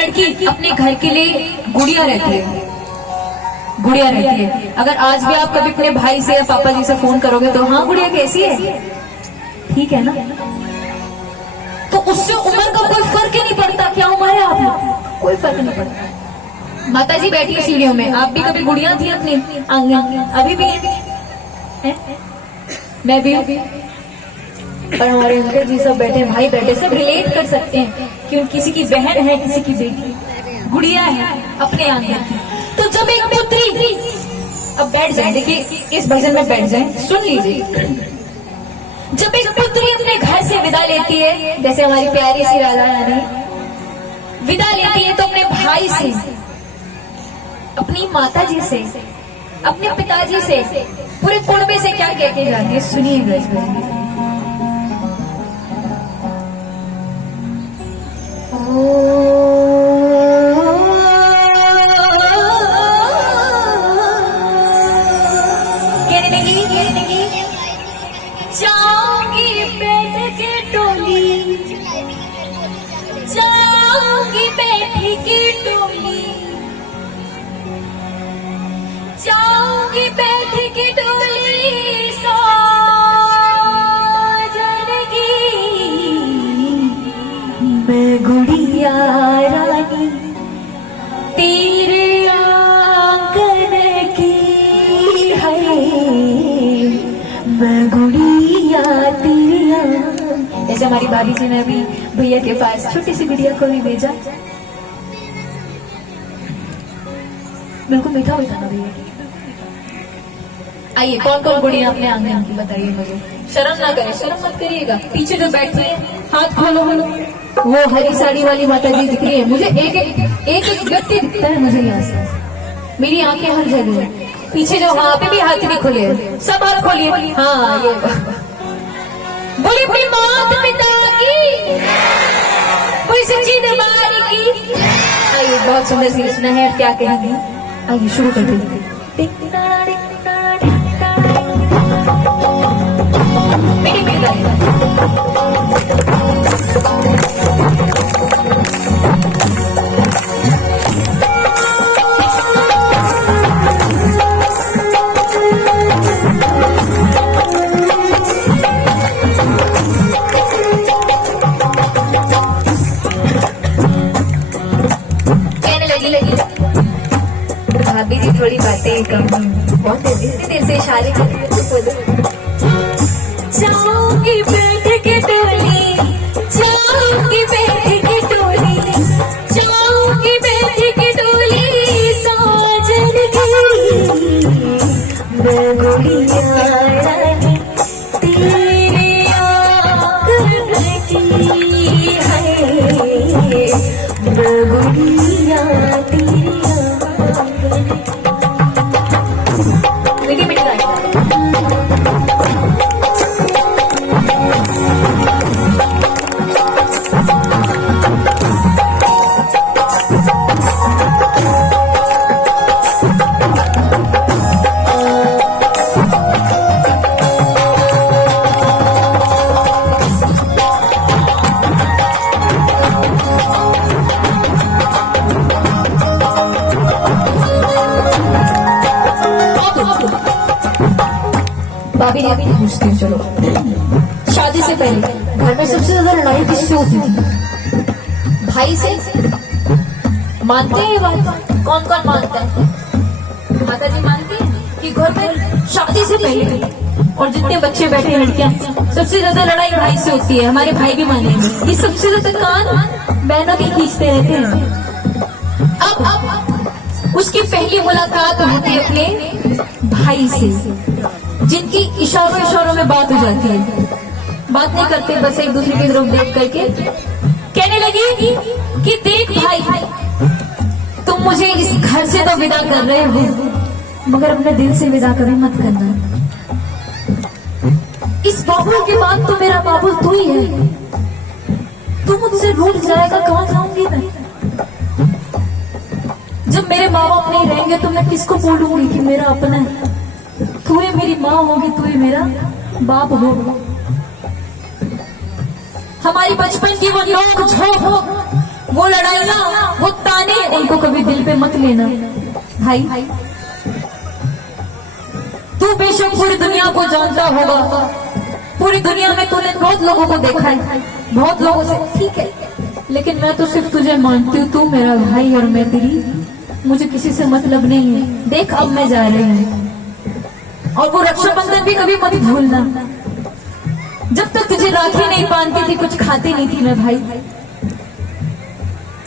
लड़की अपने घर के लिए गुड़िया रहती है, गुड़िया रहती है। अगर आज भी आप कभी अपने भाई से या पापा जी से फोन करोगे तो हाँ गुड़िया कैसी है, ठीक है ना, तो उससे उम्र का कोई फर्क ही नहीं पड़ता। क्या उम्र है आप, कोई फर्क नहीं पड़ता। माता जी बैठी है सीढ़ियों में, आप भी कभी गुड़िया थी अपनी आंगन, अभी भी है? मैं भी, पर हमारे अंकल जी सब बैठे, भाई बैठे, सब रिलेट कर सकते हैं कि किसी की बहन है, किसी की बेटी, गुड़िया है अपने आंगन की। तो जब एक पुत्री, अब बैठ जाए, देखिए इस भजन में बैठ जाए, सुन लीजिए। जब एक पुत्री अपने घर से विदा लेती है, जैसे हमारी प्यारी सी राधा रानी विदा लेती है, तो अपने भाई से, अपनी माता जी से, अपने पिताजी से, पूरे कुनबे से क्या कह के जाती है, सुनिएगा इस भजन में। जाऊंगी बैठ के टोली, जाऊंगी बैठ के टोली, जाऊंगी बैठ के टोली, साजन की मैं गुड़िया रानी तेरे आंगन की है, मैं गुड़िया तेरी आंगन। जैसे हमारी भाभी जी ने अभी भैया के पास छोटी सी गुड़िया को भी भेजा, बिल्कुल मीठा मीठा ना भैया। आइए कौन कौन गुड़िया अपने आंगन की बताइए मुझे, शर्म ना करें, शर्म मत करिएगा। पीछे जो बैठी है हाथ खोलो, वो हरी साड़ी वाली माता जी दिख रही है मुझे, एक एक व्यक्ति दिखता है मुझे यहाँ से, मेरी आंखें हर जगह है। पीछे जो वहां पे भी हाथ नहीं खोले, सब हाथ खोलिए। हाँ ये बोली अपनी माता पिता की, कोई सच्ची दरबार की। आइए बहुत सुंदर सी रचना है, क्या कहेंगे, आइए शुरू करते हैं। मीठी मीठी भाभी जी थोड़ी बातें कम, बहुत इतनी देर से इशारे कर रही है, तो बोलो जाऊंगी बैठ के टोली, जाऊंगी बैठ के टोली, जाऊंगी बैठ के टोली, साजन की मैं गुड़िया रानी तेरे आंगन की है, मैं गुड़िया तेरी भाभी ने पूछती हूँ, चलो शादी से पहले घर में सबसे ज्यादा लड़ाई किससे होती थी, भाई से? मानते हैं ये बात, कौन कौन मानता है? माता जी मानती है कि घर में शादी से पहले और जितने बच्चे बैठे लड़कियां, सबसे ज्यादा लड़ाई भाई से होती है। हमारे भाई भी मानेंगे कि सबसे ज्यादा कान बहनों के खींचते रहते हैं। अब उसकी पहली मुलाकात होती है अपने भाई से, जिनकी इशारों इशारों में बात हो जाती है, बात नहीं करते, बस एक दूसरे की तरफ देख करके कहने लगी कि देख भाई, तुम मुझे इस घर से तो विदा कर रहे हो, मगर अपने दिल से विदा कभी मत करना। इस बाबुल के बाद तो मेरा बाबुल तू ही है, तू मुझसे रूठ जाएगा, कहाँ जाऊंगी मैं? जब मेरे माँ बाप नहीं रहेंगे तो मैं किसको बोलूंगी कि मेरा अपना है? तू ही मेरी माँ होगी, तू ही मेरा बाप होगा। हमारी बचपन की वो नोक झोंक, वो लड़ाइयाँ, वो मत लेना भाई। तू बेशक पूरी दुनिया को जानता होगा, पूरी दुनिया में तूने बहुत लोगों को देखा है, बहुत लोगों से, ठीक है, लेकिन मैं तो सिर्फ तुझे मानती हूँ, तू मेरा भाई और मैं तेरी, मुझे किसी से मतलब नहीं है। देख अब मैं जा रही हूँ, और वो रक्षाबंधन भी कभी मत भूलना। जब तक तुझे राखी नहीं बांधती थी कुछ खाती नहीं थी मैं भाई।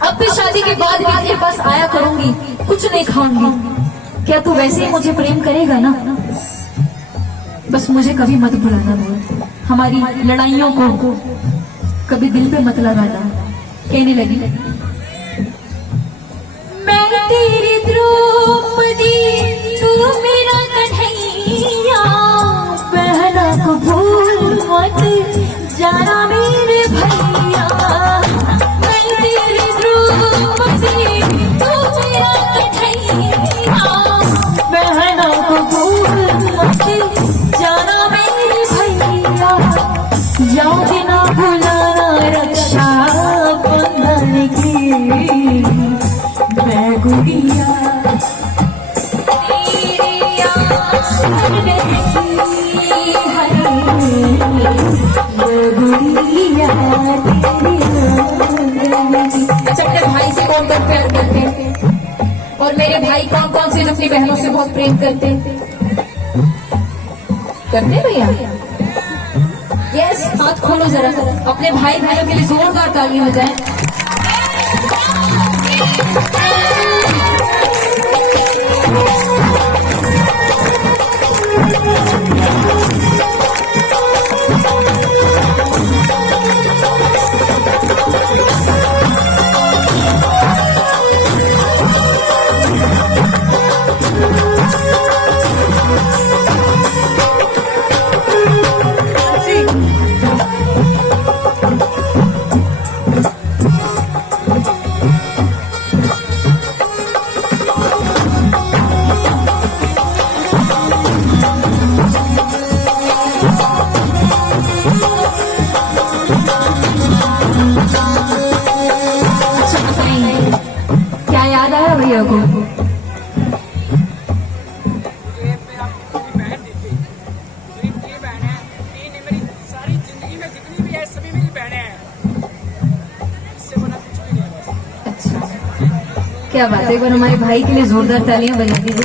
अब भी शादी के बाद भी तेरे पास आया करूंगी, कुछ नहीं खाऊंगी। क्या तू वैसे ही मुझे प्रेम करेगा ना? बस मुझे कभी मत भुलाना बोल, हमारी लड़ाइयों को कभी दिल पे मत लगाना। कहने लगी, मैं तेरी द्रौपदी, तू मेरा कन्हैया, पहला को भूल मत जाना मेरे भैया। मैं तेरी द्रौपदी, तू मेरा कन्हैया, पहला को भूल मत जाना मेरे भैया। याद ना भुलाना रक्षा बंधन की मैं गुड़िया तेरी याद रहती है, मैं गुड़िया तेरी। अच्छा, अपने भाई से कौन कौन प्यार करते हैं और मेरे भाई कौन कौन से अपनी बहनों से बहुत प्रेम करते हैं? करते भैया? यस, हाथ खोलो जरा, अपने भाई बहनों के लिए जोरदार ताली बजाएं। क्या याद आया भैया को? अच्छा, क्या बात है, एक बार हमारे भाई के लिए जोरदार तालियां बजा दीजिए।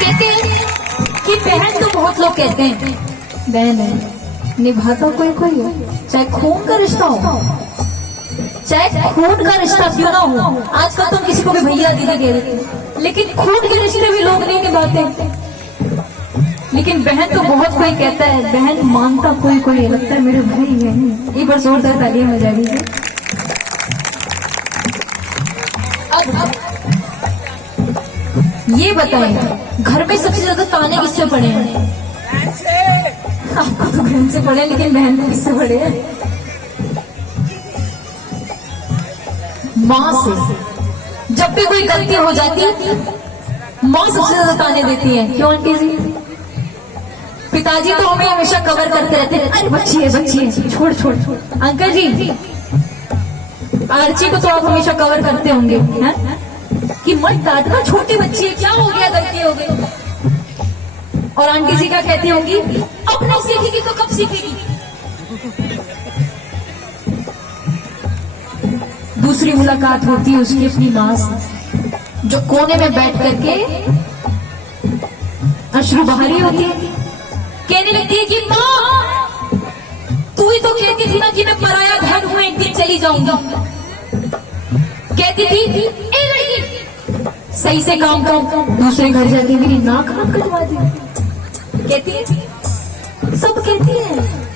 कहते हैं कि बहन तो बहुत लोग कहते हैं, बहन है निभाता कोई कोई हो, चाहे खून का रिश्ता हो, चाहे खून का रिश्ता क्यों ना हो। आजकल तो किसी को भी भैया दीदी कह देते हैं, लेकिन खून के रिश्ते भी लोग नहीं निभाते। लेकिन बहन तो बहुत कोई कहता है, बहन मानता कोई कोई, लगता है मेरे भाई है। एक बार जोरदार तालियां बजा दीजिए। अब ये बताएं, घर में सबसे ज्यादा ताने किससे पड़े हैं? आपको तो बहन से पड़े, लेकिन बहन को किससे पड़े हैं? माँ से। जब भी कोई गलती हो जाती माँ सबसे ज्यादा ताने देती है। क्यों आंटी जी? पिताजी तो हमें हमेशा कवर करते रहते हैं, अरे बच्ची है, छोड़ छोड़। अंकल जी, आर्ची को तो आप हमेशा कवर करते होंगे हैं? कि मत डांटना, छोटी बच्ची है, क्या हो गया, गलती हो गई। और आंटी जी क्या कहती होंगी? अब नहीं सीखेगी तो कब सीखेगी? दूसरी मुलाकात होती है उसकी अपनी माँ से, जो कोने में बैठ करके अश्रु बहारी होती है। कहने लगती है कि माँ, तू ही तो कहती थी ना कि मैं पराया धन हूं, एक दिन चली जाऊंगा। कहती थी ए लड़की, सही से काम कर, दूसरे घर जाके मेरी नाक मत कटवा दी। कहती है, सब कहती है,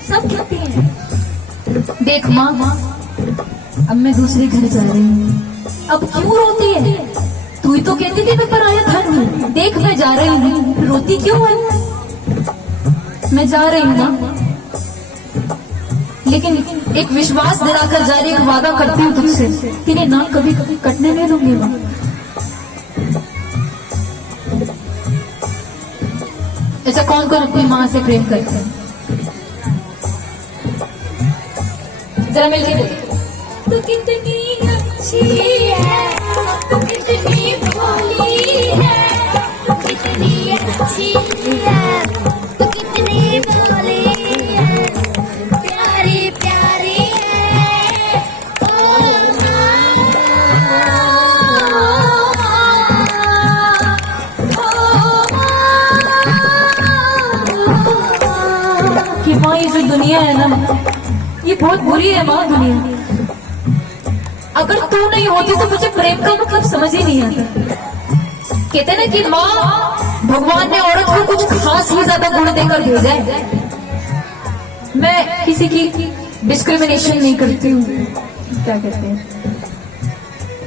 सब कहती है। देख माँ, अब मैं दूसरे घर जा रही हूँ, अब क्यों रोती है? तू ही तो कहती थी मैं पराया धन हूँ, देख मैं जा रही हूँ, रोती क्यों है? मैं जा रही हूँ ना, लेकिन एक विश्वास दिलाकर जा रही, एक वादा करती हूँ तुझसे, तेरे नाक कभी कभी कटने नहीं दूंगी माँ। ऐसा कौन कौन अपनी माँ से प्रेम करते हैं? जरा मिलके बोलो। तू कितनी अच्छी है, तू कितनी भोली है, कितनी अच्छी है, तू कितनी भोली है, प्यारी प्यारी है, कि माँ ये जो दुनिया है ना, ये बहुत बुरी है माँ दुनिया। अगर तू नहीं होती तो मुझे प्रेम का मतलब समझ ही नहीं आता। कहते ना कि माँ भगवान ने औरत को कुछ खास ही ज्यादा गुण देकर भेजा है। मैं किसी की डिस्क्रिमिनेशन नहीं करती हूँ, क्या कहते हैं,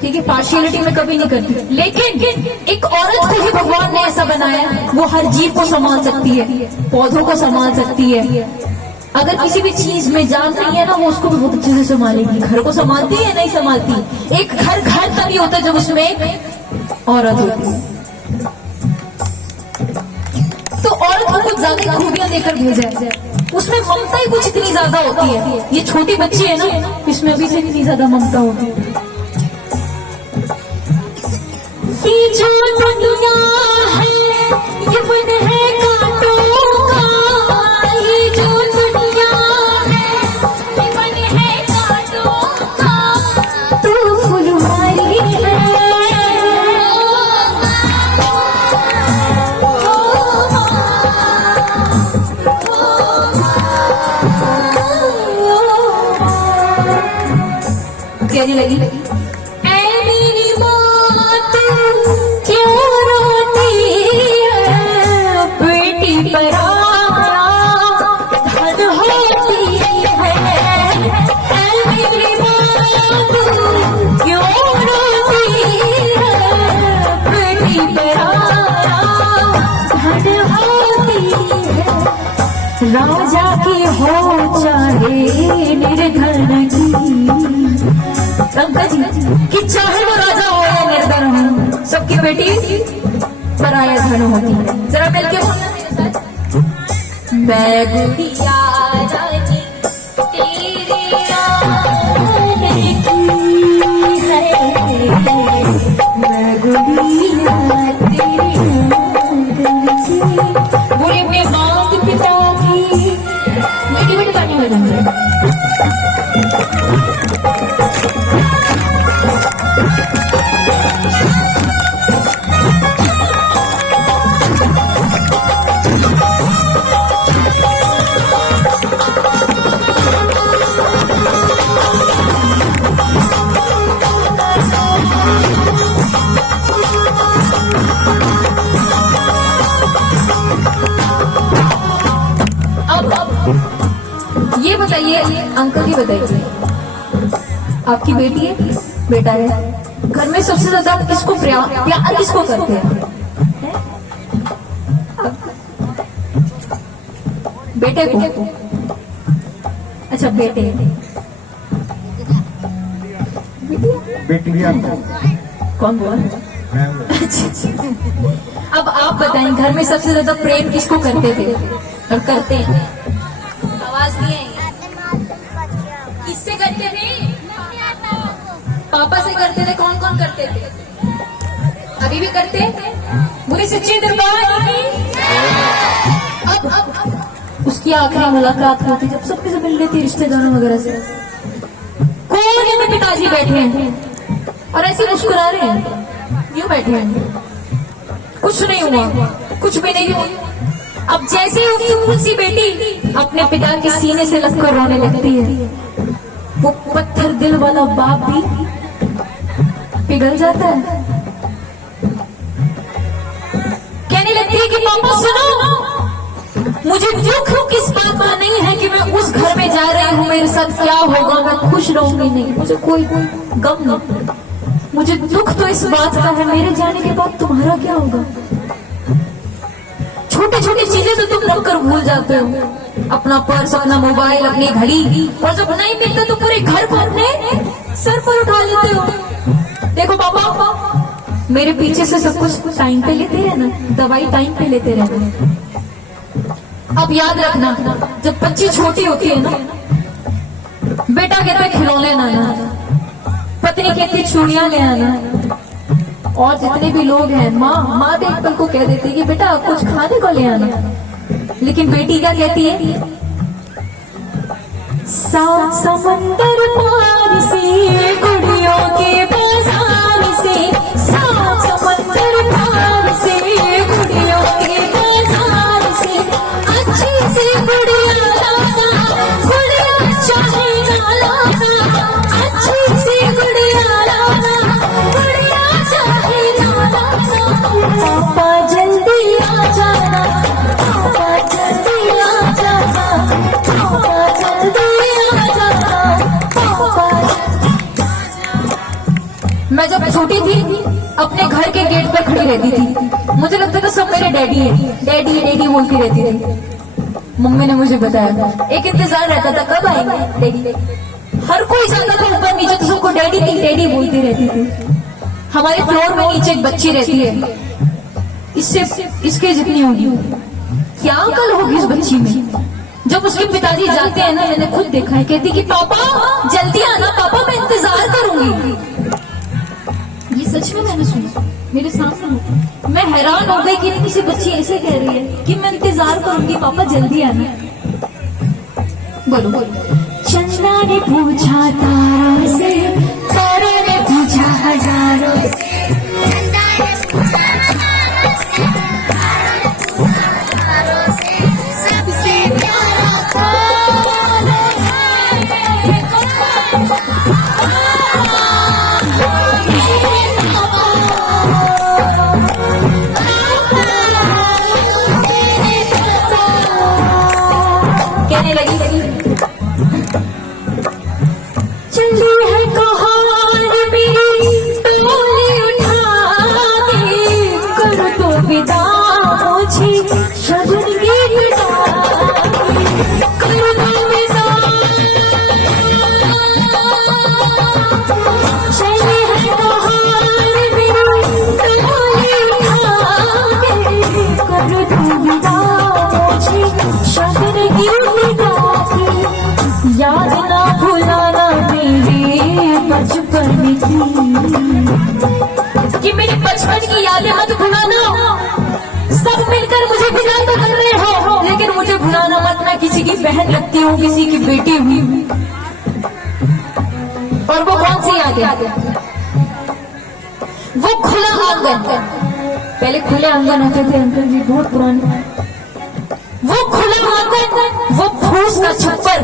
ठीक है, पार्शियलिटी में कभी नहीं करती, लेकिन एक औरत को ही भगवान ने ऐसा बनाया, वो हर जीव को संभाल सकती है, पौधों को संभाल सकती है। अगर किसी भी चीज में जान नहीं है ना, वो उसको भी बहुत अच्छे से संभालेगी। घर को संभालती है, नहीं संभालती। एक घर घर तभी होता है जब उसमें एक औरत होती है। तो औरत को कुछ ज्यादा खूबियां देकर भेजा है, उसमें ममता ही कुछ इतनी ज्यादा होती है। ये छोटी बच्ची है ना, इसमें अभी से इतनी ज्यादा ममता होती है। ये जो दुनिया है, ये मन है कांटों का, ये जो दुनिया है, ये मन है कांटों का, तू फुलवारी है, कैसी लगी? राजा की हो चाहे निर्धन की, पंकज कि चाहे वो राजा हो या निर्धन हो, सबकी बेटी पराया धन होती है। जरा मिलके बोलना मेरे साथ। मैं गुड़िया रानी तेरी आने की है, मैं गुड़िया तेरी आने की। बोले अपने माँ पिता की मीठी मीठी गाने हो जाएंगे। ये बताइए अंकल, ये बताइए, आपकी बेटी है, बेटा है, घर में सबसे ज्यादा किसको प्यार किसको करते हैं? बेटे को। अच्छा बेटे, बेटियां कौन बोला? अब आप बताएं, घर में सबसे ज्यादा प्रेम किसको करते थे और करते हैं? आवाज नहीं आई। किससे करते थे? पापा से करते थे। कौन कौन करते थे? अभी भी करते? बुरी सच्ची दरबार की। अब उसकी आखिरी मुलाकात होती जब सबसे से मिल लेती रिश्तेदारों वगैरह से। कोने में पिताजी बैठे हैं और ऐसे मुस्कुरा रहे हैं, यूं बैठे हैं, कुछ नहीं हुआ, कुछ भी नहीं हुआ। अब जैसे वो सी बेटी अपने पिता के सीने से लगकर रोने लगती है, वो पत्थर दिल वाला बाप भी पिघल जाता है। कहने लगती है कि पापा सुनो, मुझे दुख किस बात का नहीं है कि मैं उस घर में जा रही हूँ, मेरे साथ क्या होगा, मैं खुश रहूंगी नहीं, मुझे कोई गम नहीं, मुझे दुख तो इस बात का है मेरे जाने के बाद तुम्हारा क्या होगा। छोटी छोटी चीजें तो तुम रख कर भूल जाते हो, अपना पर्स, अपना मोबाइल, अपनी घड़ी, और जब नहीं मिलता तो पूरे घर को अपने सर पर उठा लेते हो। देखो पापा, मेरे पीछे से सब कुछ टाइम पे लेते रहना, दवाई टाइम पे लेते रहना। अब याद रखना, जब बच्ची छोटी होती है ना, बेटा कहता है खिलौने ना, पत्नी ये कहती चूड़ियां ले आना। और जितने भी लोग हैं, माँ भी एक पल को कह देती है कि बेटा कुछ खाने को ले आना, लेकिन बेटी क्या कहती है? सात समंदर पार से गुड़ियों के बाजार से, सात समंदर पार से गुड़ियों के बाजार से, अच्छी सी गुड़िया लाना, गुड़िया चाहे ना लाना, अच्छी सी गुड़िया लाना, गुड़िया चाहे ना लाना। पापा जल्दी आ जाना, पापा जल्दी आ जाना, पापा जल्दी आ जाना, पापा। मैं जब छोटी थी अपने घर के गेट पर खड़ी रहती थी, मुझे लगता था सब मेरे डैडी है, डैडी डैडी बोलती रहती थी। मम्मी ने मुझे बताया था, एक इंतजार रहता था कब आएंगे डैडी। हर कोई जाता था ऊपर नीचे तो सबको डैडी डैडी बोलती रहती थी। हमारे फ्लोर में नीचे एक बच्ची रहती है, इससे इसके जितनी होगी, क्या अकल होगी इस बच्ची में। जब उसके पिताजी जाते हैं ना, मैंने खुद देखा है, कहती कि पापा जल्दी आना, पापा मैं इंतजार करूंगी। ये सच में मैंने सुना मेरे सामने। मैं हैरान हो गई कि किसी बच्ची ऐसे कह रही है कि मैं इंतजार करूंगी, पापा जल्दी आना। बोलो बोलो। चंदा ने पूछा तारों से, तारों ने पूछा हजारों से, सबसे प्यारा कौन कहने लगी चली है कहार मेरी टोली उठा के, कर दो विदा मुझे शगुन गीत गा के, कर दो विदा। चली है कहार मेरी टोली उठा के, कर दो विदा मुझे शगुन गीत गा के। याद ना भुलाना मेरे बचपन की, मेरे बचपन की यादें मत भुलाना। सब मिलकर मुझे भुला तो कर रहे हो, लेकिन मुझे भुलाना मत। ना किसी की बहन लगती हूँ, किसी की बेटी हुई। और वो कौन सी यादें? वो खुला आंगन, पहले खुले आंगन होते थे अंकल जी, बहुत पुराने। वो खुला आंगन, वो फूस का छप्पर,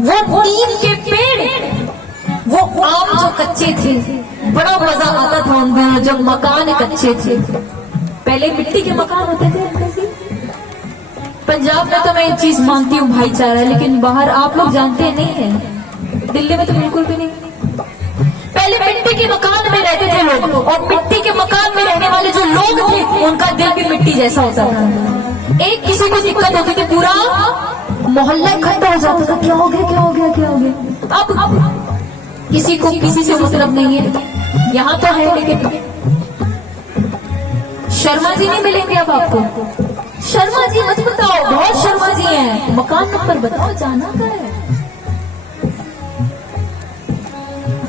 वो नीम के पेड़, वो आम जो कच्चे थे, बड़ा मजा आता था उन दिनों जब मकान कच्चे थे। पहले मिट्टी के मकान होते थे अंकल जी। पंजाब में तो मैं एक चीज मानती हूँ भाईचारा, लेकिन बाहर आप लोग जानते नहीं है, दिल्ली में तो बिल्कुल भी नहीं। पहले मिट्टी के मकान में रहते थे लोग, और मिट्टी के मकान में रहने वाले जो लोग थे उनका दिल भी मिट्टी जैसा होता था। एक किसी को दिक्कत होती थी, पूरा मोहल्ला इकट्ठा हो जाता था, क्या हो गया क्या हो गया क्या हो गया। अब किसी को किसी से मतलब नहीं है। यहाँ तो है, लेकिन शर्मा जी नहीं मिलेंगे अब आपको। शर्मा जी मत बताओ, बहुत शर्मा जी हैं। मकान नंबर बताओ, जाना का है।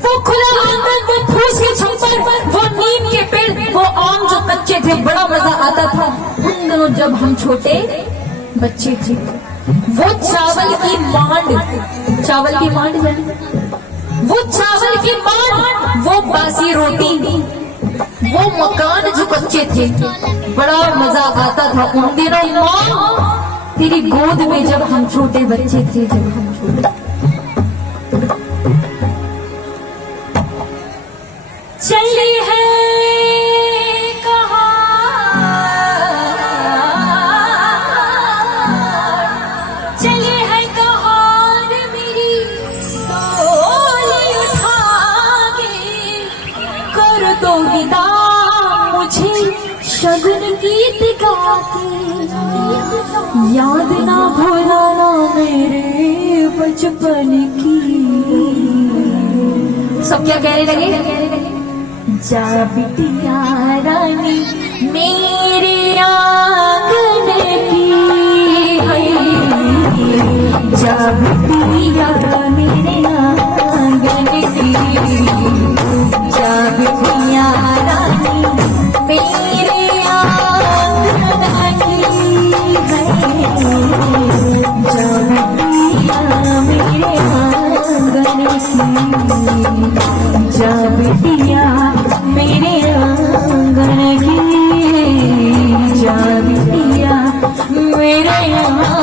वो खुला आंगन, वो फूस के छप्पर, वो नीम के पेड़, वो आम जो कच्चे थे, बड़ा मजा आता था उन दिनों जब हम छोटे बच्चे थे। वो चावल की मांड, चावल की मांड जाने, वो चावल की मांड, वो बासी रोटी, वो मकान जो कच्चे थे, बड़ा मजा आता था उन दिनों। माँ तेरी गोद में जब हम छोटे बच्चे थे, जब हम छोटे। चली है शगुन गीत गा के, याद ना भुलाना मेरे बचपन की। सब क्या कहने लगे? जा बिटिया रानी मेरे आंगन की, जा बिटिया मेरे आंगन की। यहाँ